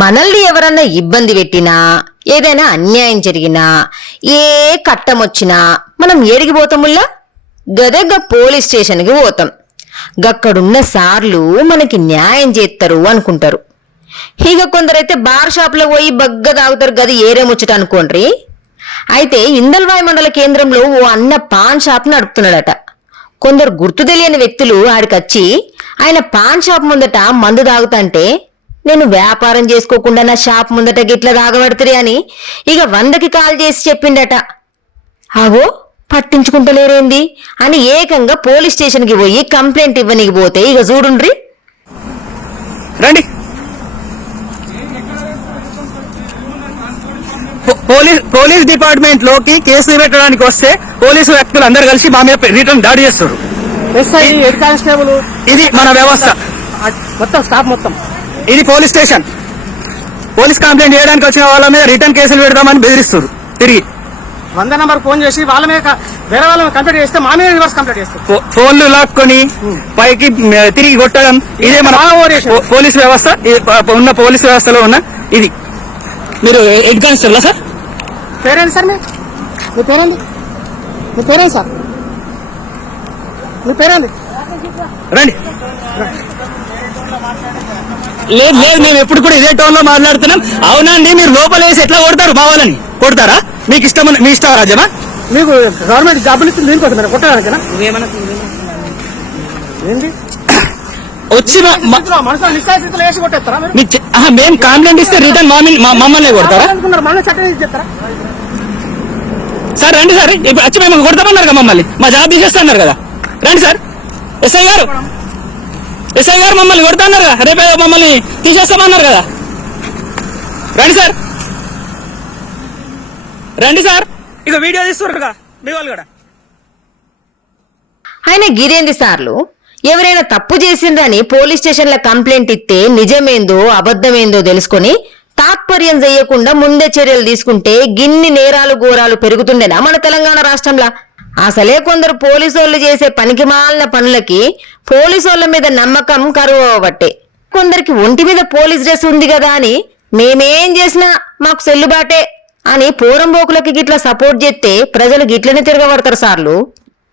మనల్ని ఎవరన్నా ఇబ్బంది పెట్టినా ఏదైనా అన్యాయం జరిగినా ఏ కట్టమొచ్చినా మనం ఏడికి పోతాముల్లా గదగ్గ పోలీస్ స్టేషన్కి పోతాం. గక్కడున్న సార్లు మనకి న్యాయం చేస్తారు అనుకుంటారు. ఇక కొందరైతే బార్ షాప్లో పోయి బగ్గ తాగుతారు. గది ఏరేముచ్చట అనుకోండి. అయితే ఇందల్వాయి మండల కేంద్రంలో ఓ అన్న పాన్ షాప్ నడుపుతున్నాడట. కొందరు గుర్తు తెలియని వ్యక్తులు ఆడికొచ్చి ఆయన పాన్ షాప్ ముందట మందు తాగుతాంటే నేను వ్యాపారం చేసుకోకుండా నా షాప్ ముందట గిట్ల తాగబడుతుంది అని ఇక 100కి కాల్ చేసి చెప్పిండట. ఆగో పట్టించుకుంటలేరేంది అని ఏకంగా పోలీస్ స్టేషన్కి పోయి కంప్లైంట్ ఇవ్వనికి పోతే ఇక చూడుండ్రి. రండి. పోలీస్ డిపార్ట్మెంట్ లోకి కేసులు పెట్టడానికి వస్తే పోలీసు వ్యక్తులు అందరు కలిసి మా మీద రిటర్న్ దాడి చేస్తారు. హెడ్ కానిస్టేబుల్ ఇది మన వ్యవస్థ మొత్తం స్టాఫ్ మొత్తం. ఇది పోలీస్ స్టేషన్. పోలీస్ కంప్లైంట్ చేయడానికి వచ్చిన వాళ్ళ మీద రిటర్న్ కేసులు పెడతామని బెదిరిస్తారు. తిరిగి 100 నెంబర్ ఫోన్ చేసి వాళ్ళ మీద వేరే వాళ్ళ కంప్లైంట్ చేస్తే మా మీద రివర్స్ కంప్లైంట్ చేస్తారు. ఫోన్లు లాక్కొని పైకి తిరిగి కొట్టడం ఇదే మన పోలీస్ వ్యవస్థ. ఉన్న పోలీస్ వ్యవస్థలో ఉన్న ఇది. మీరు హెడ్ కానిస్టేబుల్ సార్? పేరేంటి సార్? మీ పేరేంటి? మీ పేరేంటి సార్? మీ పేరేంటి? రండి. లేదు లేదు, మేము ఎప్పుడు కూడా ఇదే టోన్ లో మాట్లాడుతున్నాం. అవునండి, మీరు లోపల వేసి ఎట్లా కొడతారు? మా వాళ్ళని కొడతారా? మీకు ఇష్టం, మీ ఇష్టం రాజ్యమా? మీకు గవర్నమెంట్ జాబులు ఇస్తుంది దీనికోసం మీరు కొట్టడానికేనా? ఏంటి వచ్చి మనసులో నిశ్చాయితీలో వేసి కొట్టేస్తారా? మేము కంప్లైంట్ ఇస్తే రిటర్న్ మమ్మల్ని కొడతారా? మన చట్టం చెప్తారా? సార్ రండి సార్, ఇప్పుడు వచ్చి మేము కొడతామన్నారు కదా మమ్మల్ని, మా జాబ్ తీసేస్తున్నారు కదా. రండి సార్. ఎస్ఐ గారు మమ్మల్ని కొడతాన్నారు కదా, రేపే మమ్మల్ని తీసేస్తామన్నారు కదా. రండి సార్, రండి సార్. ఇక వీడియో తీస్తున్నారు కదా మీ వాళ్ళు కూడా. ఆయన గిరేంది సార్లు ఎవరైనా తప్పు చేసిండ్రని పోలీస్ స్టేషన్ల కంప్లైంట్ ఇస్తే నిజమేందో అబద్ధమేందో తెలుసుకుని తాత్పర్యం చెయ్యకుండా ముందే చర్యలు తీసుకుంటే గిన్ని నేరాలు ఘోరాలు పెరుగుతుండేనా మన తెలంగాణ రాష్ట్రంలో? అసలే కొందరు పోలీసోళ్లు చేసే పనికిమాలిన పనులకి పోలీసోళ్ల మీద నమ్మకం కరువు అవ్వబట్టే కొందరికి ఒంటి మీద పోలీస్ డ్రెస్ ఉంది కదా అని మేమేం చేసినా మాకు చెల్లుబాటే అని పోరంబోకులకి గిట్లా సపోర్ట్ చేస్తే ప్రజలు గిట్లనే తిరగబడతారు సార్లు.